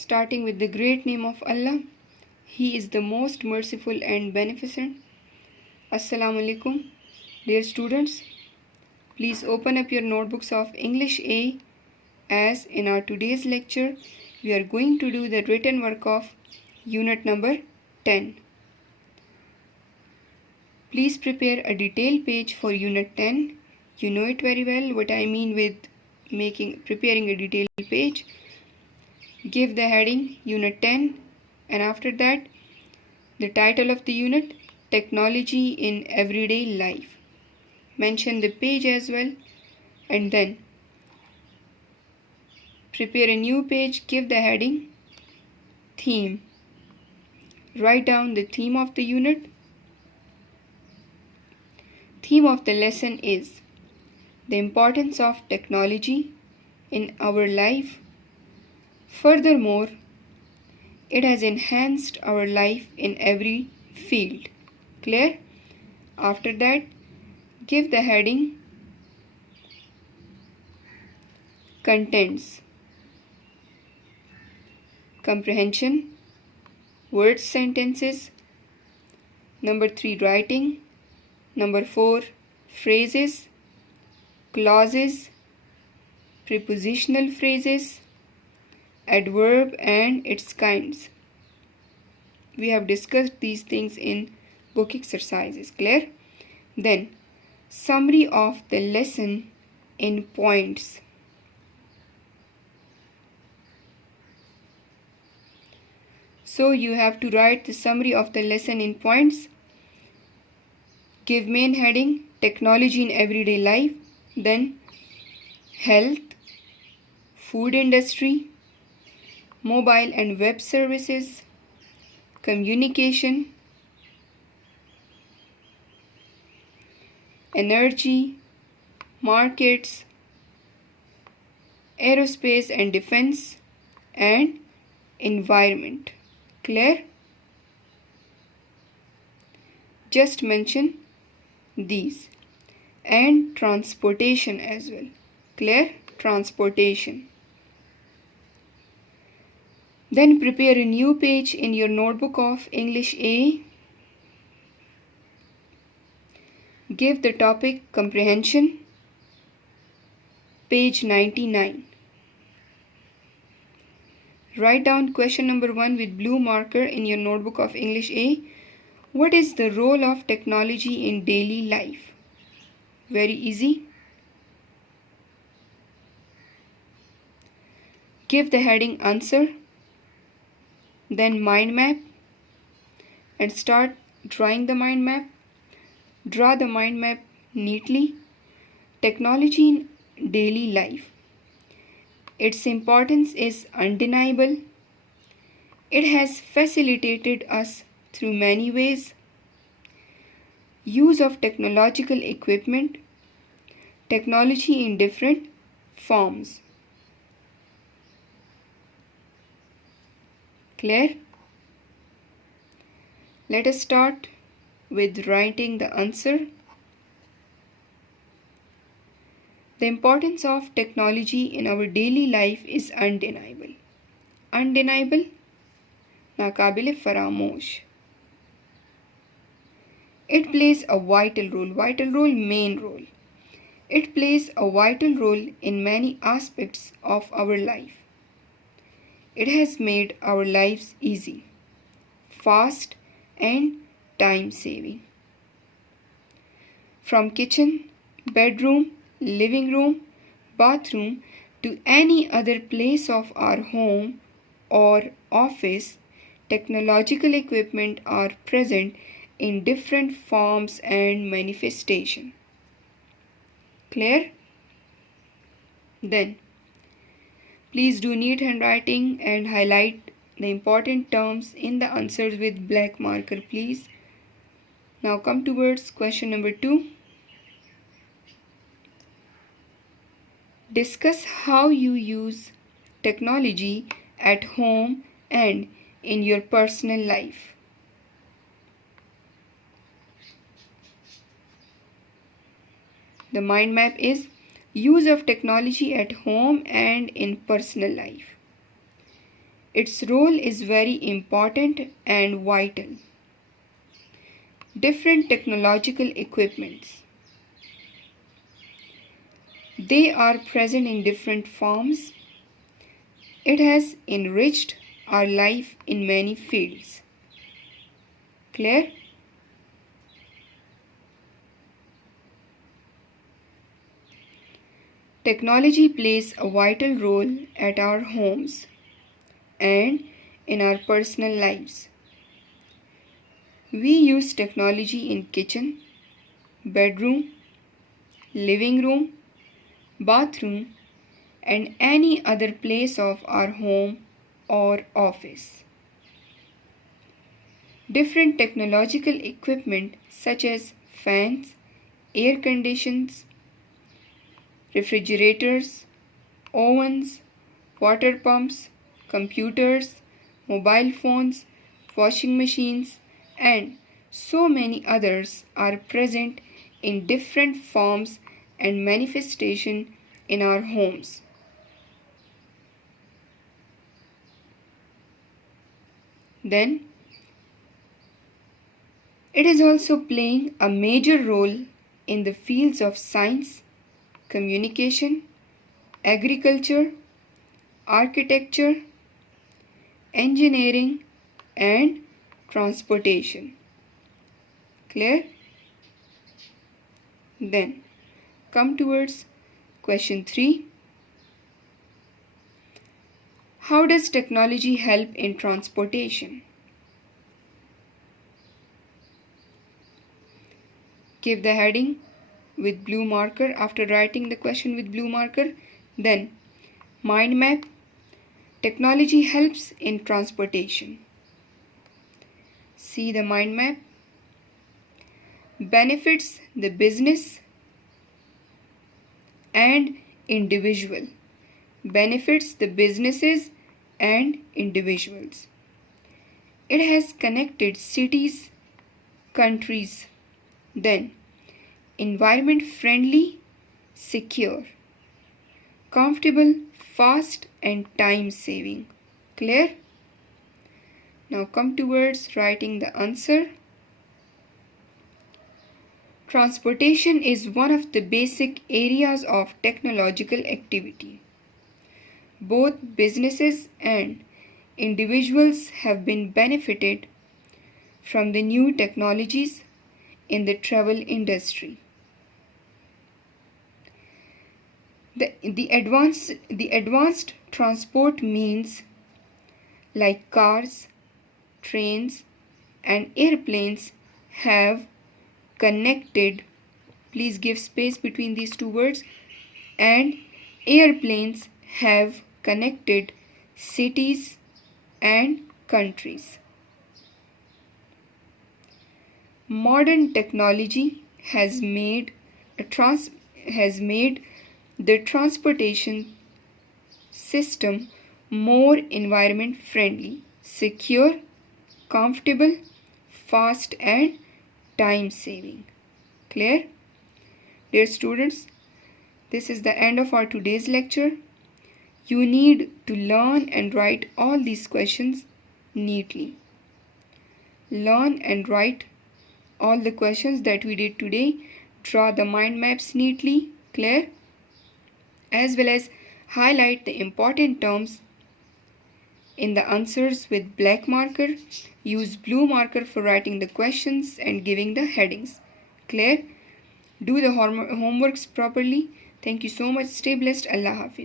Starting with the great name of Allah. He is the most merciful and beneficent. Assalamu alaikum. Dear students, please open up your notebooks of English A, as in our today's lecture we are going to do the written work of unit number 10. Please prepare a detailed page for unit 10. You know it very well what I mean with preparing a detailed page. Give the heading unit 10, and after that the title of the unit, Technology in Everyday Life. Mention the page as well, and then prepare a new page. Give the heading Theme. Write down the theme of the unit. Theme of the lesson is the importance of technology in our life. Furthermore, it has enhanced our life in every field. Clear? After that, give the heading Contents. Comprehension, words, sentences. Number 3, writing. Number 4, phrases, clauses, prepositional phrases, adverb and its kinds. We have discussed these things in book exercises. Clear? Then, summary of the lesson in points. So you have to write the summary of the lesson in points. Give main heading Technology in Everyday Life, then Health, Food Industry, Mobile and Web Services, Communication, Energy, Markets, Aerospace and Defense, and Environment. Clear? Just mention these. And transportation as well. Clear? Transportation. Then prepare a new page in your notebook of English A. Give the topic Comprehension, page 99. Write down question number 1 with blue marker in your notebook of English A. What is the role of technology in daily life? Very easy. Give the heading Answer, then mind map, and start drawing the mind map. Draw the mind map neatly. Technology in daily life. Its importance is undeniable. It has facilitated us through many ways. Use of technological equipment. Technology in different forms. Clear? Let us start with writing the answer. The importance of technology in our daily life is undeniable. Undeniable, नाकाबिल फरामोश. It plays a vital role, main role. It plays a vital role in many aspects of our life. It has made our lives easy, fast, and time-saving. From kitchen, bedroom, living room, bathroom to any other place of our home or office, technological equipment are present in different forms and manifestation. Clear? Then, please do neat handwriting and highlight the important terms in the answers with black marker, please. Now come towards question number 2. Discuss how you use technology at home and in your personal life. The mind map is use of technology at home and in personal life. Its role is very important and vital. Different technological equipments. They are present in different forms. It has enriched our life in many fields. Clear? Technology plays a vital role at our homes and in our personal lives. We use technology in kitchen, bedroom, living room, bathroom, and any other place of our home or office. Different technological equipment such as fans, air conditioners, refrigerators, ovens, water pumps, computers, mobile phones, washing machines, and so many others are present in different forms and manifestation in our homes. Then, it is also playing a major role in the fields of science, communication, agriculture, architecture, engineering, and transportation. Clear? Then come towards question 3. How does technology help in transportation? Give the heading with blue marker after writing the question with blue marker. Then mind map. Technology helps in transportation. See the mind map. Benefits the business and individual. Benefits the businesses and individuals. It has connected cities, countries. Then environment friendly, secure, comfortable, fast and time saving. Clear? Now come towards writing the answer. Transportation is one of the basic areas of technological activity. Both businesses and individuals have been benefited from the new technologies in the travel industry. The advanced transport means like cars, trains, and airplanes have connected, please give space between these two words, and airplanes have connected cities and countries. Modern technology has made the transportation system more environment friendly, secure, comfortable, fast and time saving. Clear? Dear students, this is the end of our today's lecture. You need to learn and write all these questions neatly. Learn and write all the questions that we did today. Draw the mind maps neatly. Clear? As well as highlight the important terms in the answers with black marker. Use blue marker for writing the questions and giving the headings. Clear? Do the homeworks properly. Thank you so much. Stay blessed. Allah Hafiz.